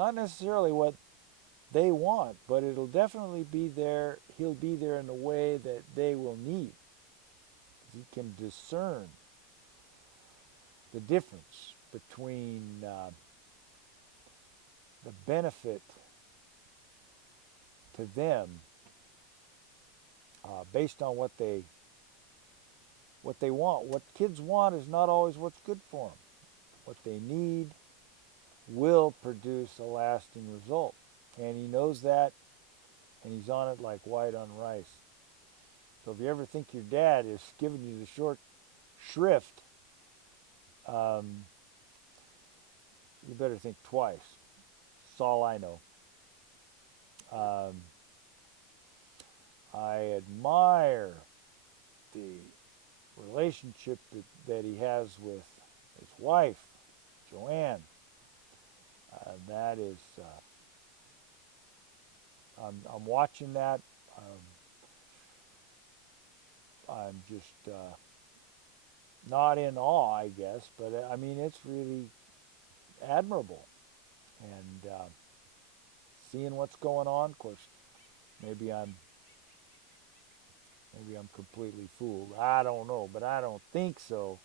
not necessarily what they want, but it'll definitely be there. He'll be there in a way that they will need. He can discern the difference between the benefit to them based on what they want. What kids want is not always what's good for them. What they need will produce a lasting result, and he knows that, and he's on it like white on rice. So if you ever think your dad is giving you the short shrift, um, you better think twice. That's all I know. Um, I admire the relationship that he has with his wife, Joanne. That is, I'm watching that. I'm just not in awe, I guess, but I mean, it's really admirable. And seeing what's going on, of course, maybe I'm maybe I'm completely fooled. I don't know, but I don't think so.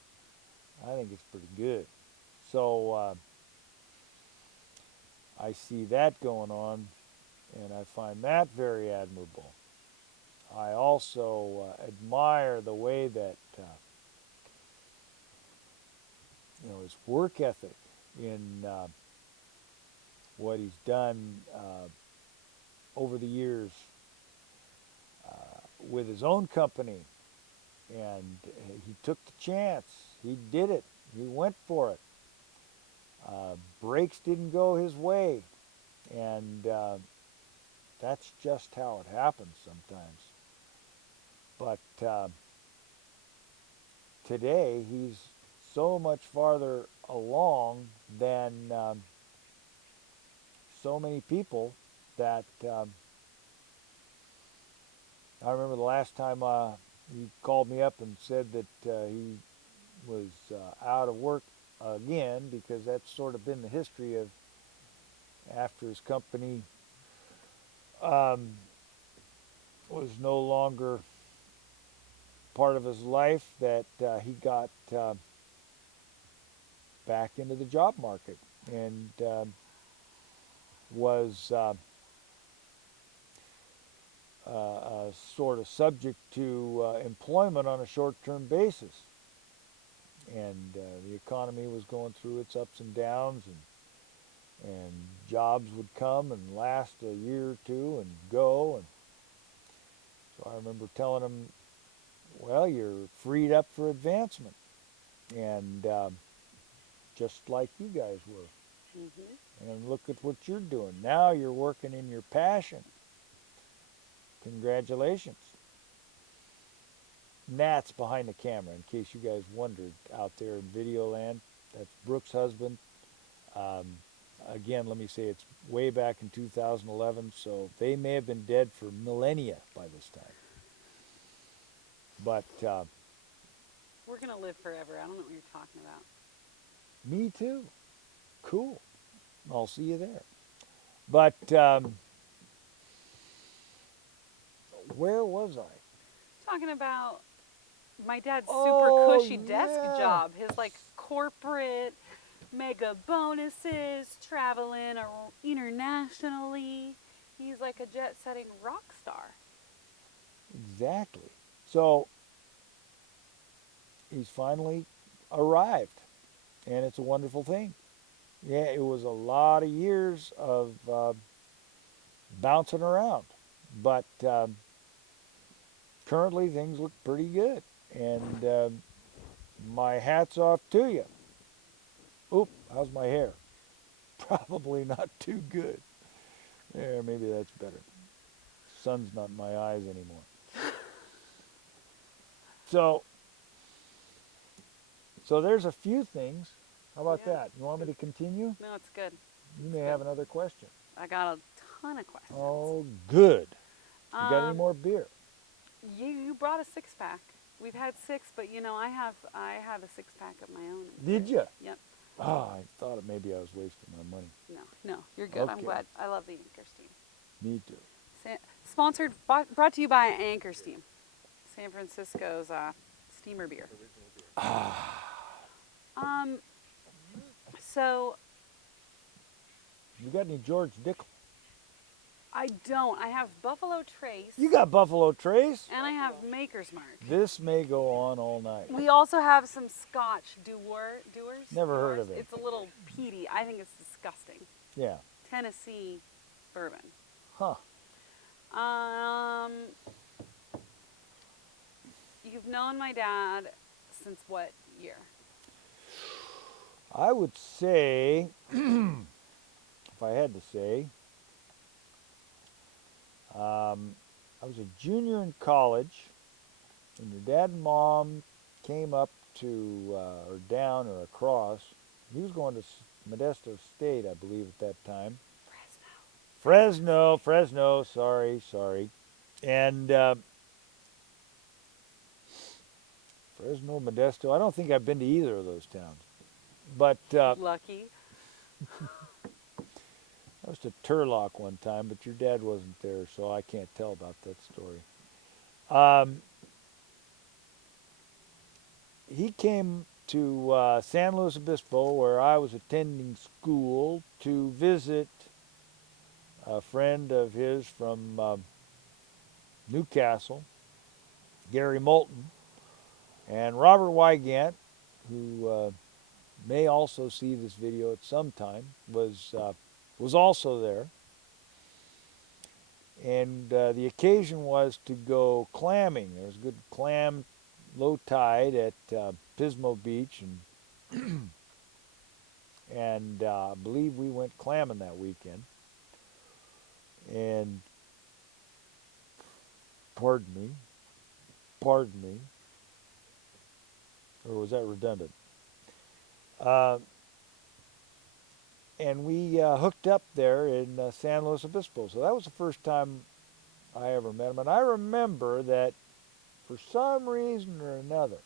I think it's pretty good. So I see that going on, and I find that very admirable. I also admire the way that his work ethic in what he's done over the years with his own company, and he took the chance. He did it. He went for it. Breaks didn't go his way, and that's just how it happens sometimes. But today he's so much farther along than so many people that I remember the last time he called me up and said that he was out of work again, because that's sort of been the history of after his company um, was no longer part of his life, that he got back into the job market and was sort of subject to employment on a short-term basis. And the economy was going through its ups and downs, and jobs would come and last a year or two and go. And so I remember telling him, well, you're freed up for advancement, and just like you guys were. And look at what you're doing. Now you're working in your passion. Congratulations. Nat's behind the camera, in case you guys wondered out there in video land. That's Brooke's husband. Um, Again, let me say it's way back in 2011, so they may have been dead for millennia by this time. But We're going to live forever. I don't know what you're talking about. me too. Cool. I'll see you there. But where was I? Talking about my dad's super Oh, cushy desk yeah. job, his like corporate mega bonuses, traveling internationally. He's like a jet setting rock star. Exactly. So he's finally arrived, and it's a wonderful thing. Yeah, it was a lot of years of bouncing around, but currently things look pretty good, and my hat's off to you. Oop, how's my hair? Probably not too good. Yeah, maybe that's better. Sun's not in my eyes anymore. So, so there's a few things. How about Yeah. that? You want me to continue? No, it's good. You It's may good. have another question. I got a ton of questions. Oh, good. You got any Um, more beer? you brought a six pack. We've had six, but I have a six pack of my own in here. Did you? Yep. I thought maybe I was wasting my money. No, you're good. I'm Okay, glad. I love the Anchor Steam. me too. Sponsored, brought to you by Anchor Steam, San Francisco's steamer beer. Um, so You got any George Dickel? I don't. I have Buffalo Trace, You got Buffalo Trace? and I have Maker's Mark. This may go on all night. We also have some Scotch Doers. Never heard of it. It's a little peaty. I think it's disgusting. Yeah. Tennessee bourbon. Huh. Um, you've known my dad since what year? I would say, if I had to say, I was a junior in college, and your dad and mom came up to, or down or across. He was going to Modesto State, I believe, at that time. Fresno, sorry. And Fresno, Modesto, I don't think I've been to either of those towns. But Lucky. I was to Turlock one time, but your dad wasn't there, so I can't tell about that story. He came to San Luis Obispo, where I was attending school, to visit a friend of his from Newcastle, Gary Moulton, and Robert Wygant, who may also see this video at some time, was also there. And the occasion was to go clamming. There was good clam, low tide at Pismo Beach, and I believe we went clamming that weekend. And pardon me, or was that redundant? And we hooked up there in San Luis Obispo. So that was the first time I ever met him. And I remember that for some reason or another,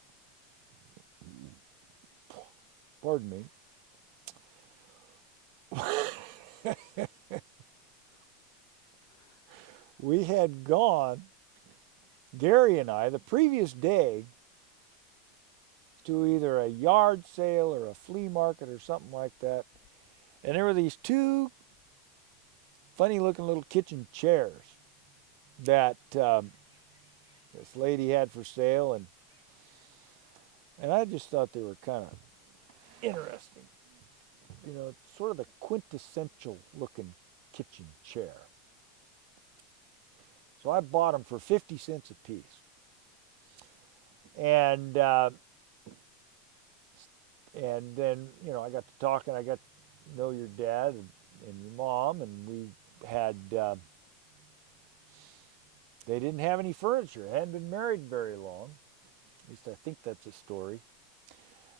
pardon me, we had gone, Gary and I, the previous day to either a yard sale or a flea market or something like that. And there were these two funny looking little kitchen chairs that this lady had for sale, and I just thought they were kind of interesting. You know, sort of the quintessential looking kitchen chair. So I bought them for 50 cents a piece. And then, you know, I got to talking, I got to know your dad and your mom, and we had, they didn't have any furniture, hadn't been married very long. At least I think that's a story.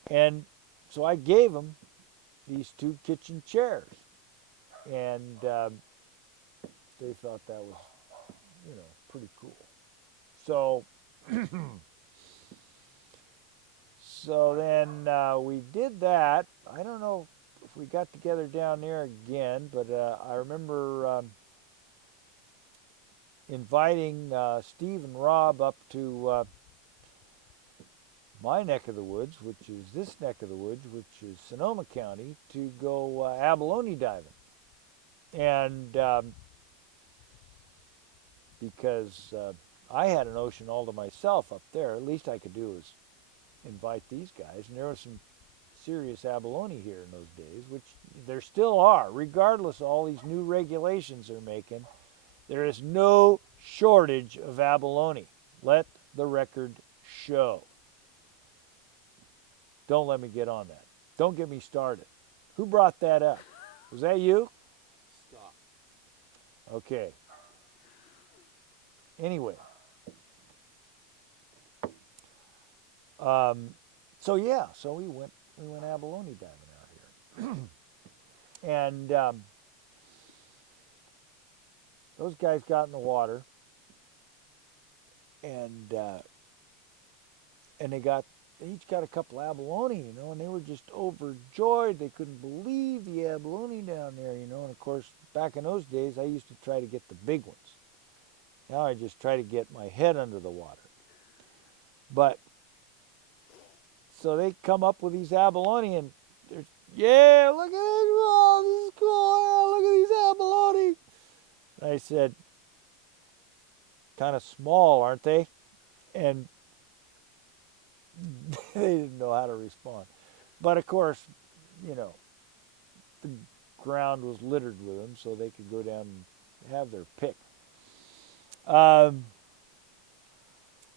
And so I gave them these two kitchen chairs. And they thought that was, you know, pretty cool. So, so then we did that. I don't know if we got together down there again, but I remember inviting Steve and Rob up to my neck of the woods, which is this neck of the woods, which is Sonoma County, to go abalone diving. And because I had an ocean all to myself up there, at least I could do was invite these guys. And there was some serious abalone here in those days, which there still are, regardless of all these new regulations they're making. There is no shortage of abalone. Let the record show. Don't let me get on that. Don't get me started. Who brought that up? Was that you? Stop. Okay. Anyway. So yeah, so we went abalone diving out here. And those guys got in the water, and they got they each got a couple abalone, you know, and they were just overjoyed. They couldn't believe the abalone down there, you know. And of course, back in those days, I used to try to get the big ones. Now I just try to get my head under the water. But so they come up with these abalone, and they're, yeah, look at this, oh, this is cool. Yeah, look at these abalone. And I said, kind of small, aren't they? And they didn't know how to respond. But of course, you know, the ground was littered with them, so they could go down and have their pick. Um,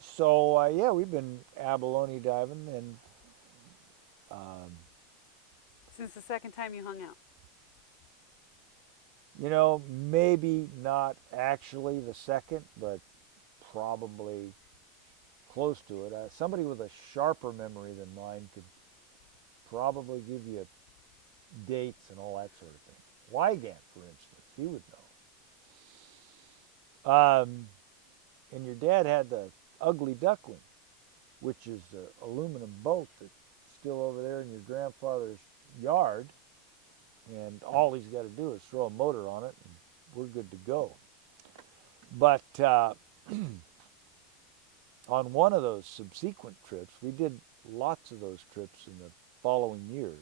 so yeah, we've been abalone diving, and um, Since the second time you hung out. you know, maybe not actually the second, but probably close to it. Somebody with a sharper memory than mine could probably give you dates and all that sort of thing. Wygant, for instance, he would know. And your dad had the ugly duckling, which is the aluminum boat that's still over there in your grandfather's yard, and all he's got to do is throw a motor on it, and we're good to go. But on one of those subsequent trips, we did lots of those trips in the following years.